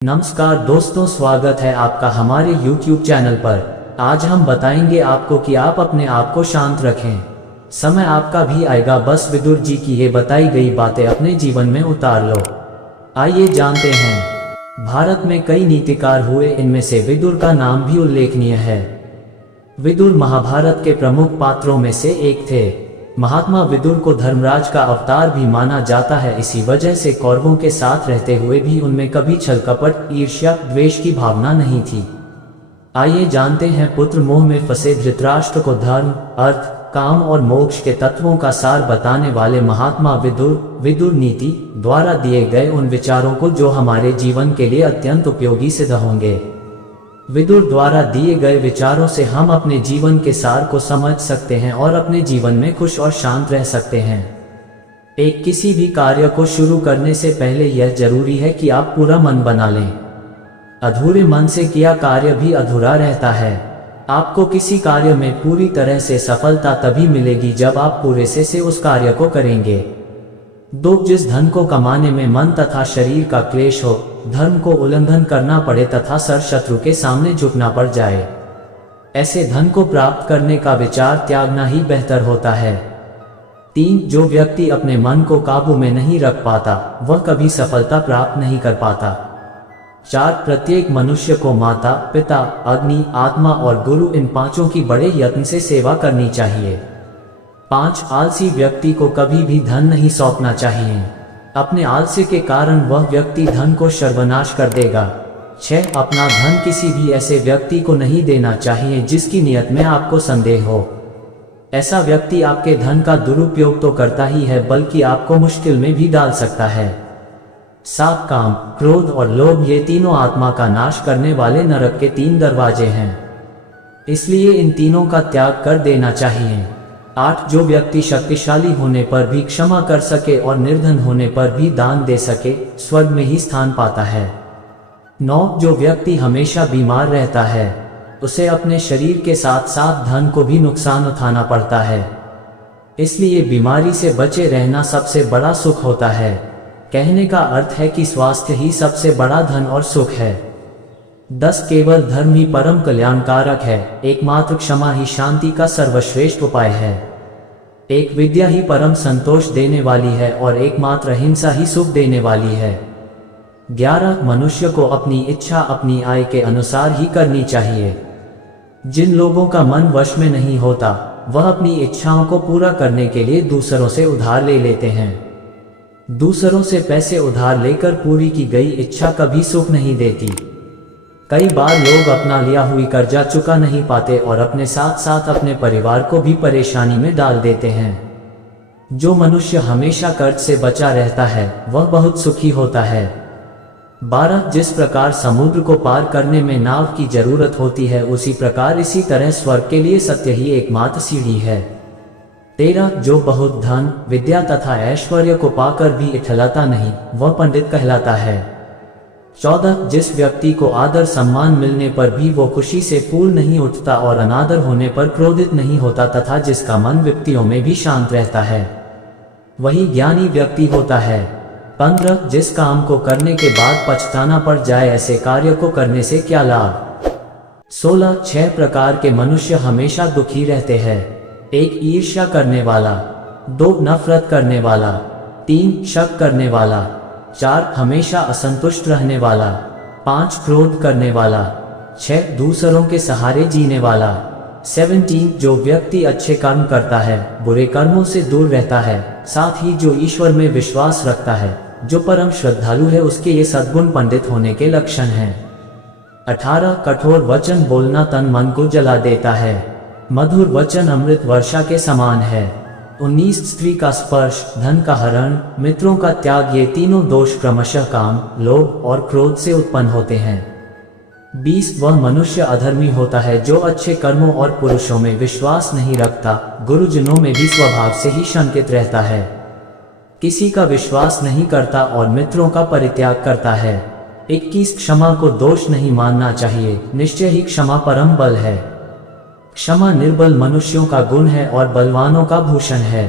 नमस्कार दोस्तों, स्वागत है आपका हमारे YouTube चैनल पर। आज हम बताएंगे आपको कि आप अपने आप को शांत रखें। समय आपका भी आएगा, बस विदुर जी की ये बताई गई बातें अपने जीवन में उतार लो। आइए जानते हैं। भारत में कई नीतिकार हुए, इनमें से विदुर का नाम भी उल्लेखनीय है। विदुर महाभारत के प्रमुख पात्रों में से एक थे। महात्मा विदुर को धर्मराज का अवतार भी माना जाता है। इसी वजह से कौरवों के साथ रहते हुए भी उनमें कभी छल कपट, ईर्ष्या, द्वेष की भावना नहीं थी। आइए जानते हैं। पुत्र मोह में फंसे धृतराष्ट्र को धर्म, अर्थ, काम और मोक्ष के तत्वों का सार बताने वाले महात्मा विदुर नीति द्वारा दिए गए उन विचारों को जो हमारे जीवन के लिए अत्यंत उपयोगी सिद्ध होंगे। विदुर द्वारा दिए गए विचारों से हम अपने जीवन के सार को समझ सकते हैं और अपने जीवन में खुश और शांत रह सकते हैं। किसी भी कार्य को शुरू करने से पहले यह जरूरी है कि आप पूरा मन बना लें। अधूरे मन से किया कार्य भी अधूरा रहता है। आपको किसी कार्य में पूरी तरह से सफलता तभी मिलेगी जब आप पूरे से उस कार्य को करेंगे। जिस धन को कमाने में मन तथा शरीर का क्लेश हो, धर्म को उल्लंघन करना पड़े तथा सर शत्रु के सामने झुकना पड़ जाए, ऐसे धन को प्राप्त करने का विचार त्यागना ही बेहतर होता है। 3 जो व्यक्ति अपने मन को काबू में नहीं रख पाता, वह कभी सफलता प्राप्त नहीं कर पाता। 4 प्रत्येक मनुष्य को माता, पिता, अग्नि, आत्मा और गुरु, इन पांचों की बड़े यत्न से सेवा करनी चाहिए। 5 आलसी व्यक्ति को कभी भी धन नहीं सौंपना चाहिए। अपने आलस्य के कारण वह व्यक्ति धन को सर्वनाश कर देगा। 6 अपना धन किसी भी ऐसे व्यक्ति को नहीं देना चाहिए जिसकी नियत में आपको संदेह हो। ऐसा व्यक्ति आपके धन का दुरुपयोग तो करता ही है, बल्कि आपको मुश्किल में भी डाल सकता है। 7 काम, क्रोध और लोभ, ये तीनों आत्मा का नाश करने वाले नरक के 3 दरवाजे हैं, इसलिए इन तीनों का त्याग कर देना चाहिए। 8 जो व्यक्ति शक्तिशाली होने पर भी क्षमा कर सके और निर्धन होने पर भी दान दे सके, स्वर्ग में ही स्थान पाता है। 9 जो व्यक्ति हमेशा बीमार रहता है, उसे अपने शरीर के साथ साथ धन को भी नुकसान उठाना पड़ता है, इसलिए बीमारी से बचे रहना सबसे बड़ा सुख होता है। कहने का अर्थ है कि स्वास्थ्य ही सबसे बड़ा धन और सुख है। 10 केवल धर्म ही परम कल्याणकारक है। एकमात्र क्षमा ही शांति का सर्वश्रेष्ठ उपाय है। 1 विद्या ही परम संतोष देने वाली है और एकमात्र हिंसा ही सुख देने वाली है। 11 मनुष्य को अपनी इच्छा अपनी आय के अनुसार ही करनी चाहिए। जिन लोगों का मन वश में नहीं होता, वह अपनी इच्छाओं को पूरा करने के लिए दूसरों से उधार ले लेते हैं। दूसरों से पैसे उधार लेकर पूरी की गई इच्छा कभी सुख नहीं देती। कई बार लोग अपना लिया हुई कर्जा चुका नहीं पाते और अपने साथ साथ अपने परिवार को भी परेशानी में डाल देते हैं। जो मनुष्य हमेशा कर्ज से बचा रहता है, वह बहुत सुखी होता है। 12 जिस प्रकार समुद्र को पार करने में नाव की जरूरत होती है, उसी प्रकार इसी तरह स्वर्ग के लिए सत्य ही एकमात्र सीढ़ी है। 13 जो बहुत धन, विद्या तथा ऐश्वर्य को पाकर भी इठलाता नहीं, वह पंडित कहलाता है। 14 जिस व्यक्ति को आदर सम्मान मिलने पर भी वो खुशी से फूल नहीं उठता और अनादर होने पर क्रोधित नहीं होता तथा जिसका मन विपत्तियों में भी शांत रहता है, वही ज्ञानी व्यक्ति होता है। 15 जिस काम को करने के बाद पछताना पड़ जाए, ऐसे कार्य को करने से क्या लाभ। 16 6 प्रकार के मनुष्य हमेशा दुखी रहते हैं। 1 ईर्ष्या करने वाला, 2 नफरत करने वाला, 3 शक करने वाला, 4 हमेशा असंतुष्ट रहने वाला, 5 क्रोध करने वाला, 6 दूसरों के सहारे जीने वाला। 17 जो व्यक्ति अच्छे कर्म करता है, बुरे कर्मों से दूर रहता है, साथ ही जो ईश्वर में विश्वास रखता है, जो परम श्रद्धालु है, उसके ये सद्गुण पंडित होने के लक्षण हैं। 18 कठोर वचन बोलना तन मन को जला देता है, मधुर वचन अमृत वर्षा के समान है। 19 स्त्री का स्पर्श, धन का हरण, मित्रों का त्याग, ये तीनों दोष क्रमशः काम, लोभ और क्रोध से उत्पन्न होते हैं। 20 वह मनुष्य अधर्मी होता है जो अच्छे कर्मों और पुरुषों में विश्वास नहीं रखता, गुरुजनों में भी स्वभाव से ही शंकित रहता है, किसी का विश्वास नहीं करता और मित्रों का परित्याग करता है। 21 क्षमा को दोष नहीं मानना चाहिए, निश्चय ही क्षमा परम बल है। क्षमा निर्बल मनुष्यों का गुण है और बलवानों का भूषण है।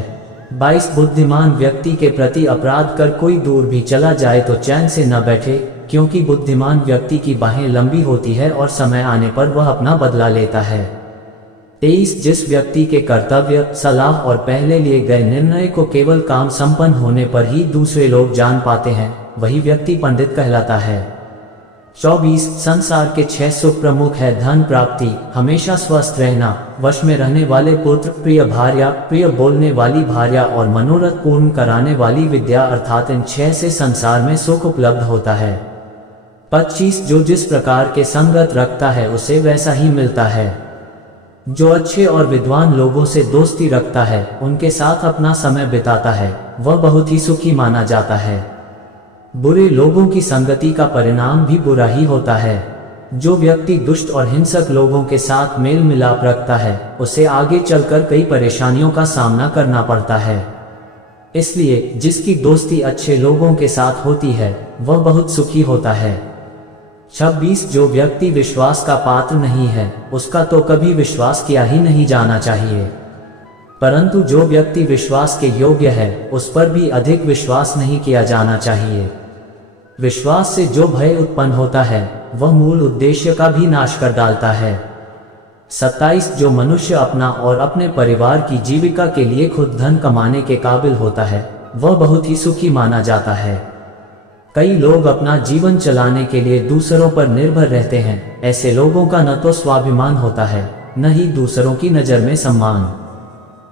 22 बुद्धिमान व्यक्ति के प्रति अपराध कर कोई दूर भी चला जाए तो चैन से न बैठे, क्योंकि बुद्धिमान व्यक्ति की बाहें लंबी होती है और समय आने पर वह अपना बदला लेता है। 23 जिस व्यक्ति के कर्तव्य, सलाह और पहले लिए गए निर्णय को केवल काम संपन्न होने पर ही दूसरे लोग जान पाते हैं, वही व्यक्ति पंडित कहलाता है। 24 संसार के 6 सुख प्रमुख है धन प्राप्ति, हमेशा स्वस्थ रहना, वश में रहने वाले पुत्र, प्रिय भार्या, प्रिय बोलने वाली भार्या और मनोरथ पूर्ण कराने वाली विद्या, अर्थात इन 6 से संसार में सुख उपलब्ध होता है। 25 जो जिस प्रकार के संगत रखता है उसे वैसा ही मिलता है। जो अच्छे और विद्वान लोगों से दोस्ती रखता है, उनके साथ अपना समय बिताता है, वह बहुत ही सुखी माना जाता है। बुरे लोगों की संगति का परिणाम भी बुरा ही होता है। जो व्यक्ति दुष्ट और हिंसक लोगों के साथ मेल मिलाप रखता है, उसे आगे चलकर कई परेशानियों का सामना करना पड़ता है। इसलिए जिसकी दोस्ती अच्छे लोगों के साथ होती है, वह बहुत सुखी होता है। 26 जो व्यक्ति विश्वास का पात्र नहीं है, उसका तो कभी विश्वास किया ही नहीं जाना चाहिए, परंतु जो व्यक्ति विश्वास के योग्य है, उस पर भी अधिक विश्वास नहीं किया जाना चाहिए। विश्वास से जो भय उत्पन्न होता है, वह मूल उद्देश्य का भी नाश कर डालता है। 27 जो मनुष्य अपना और अपने परिवार की जीविका के लिए खुद धन कमाने के काबिल होता है, वह बहुत ही सुखी माना जाता है। कई लोग अपना जीवन चलाने के लिए दूसरों पर निर्भर रहते हैं, ऐसे लोगों का न तो स्वाभिमान होता है, न ही दूसरों की नज़र में सम्मान।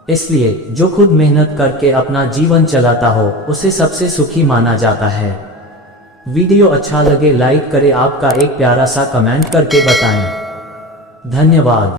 इसलिए जो खुद मेहनत करके अपना जीवन चलाता हो, उसे सबसे सुखी माना जाता है। वीडियो अच्छा लगे लाइक करें, आपका एक प्यारा सा कमेंट करके बताएं। धन्यवाद।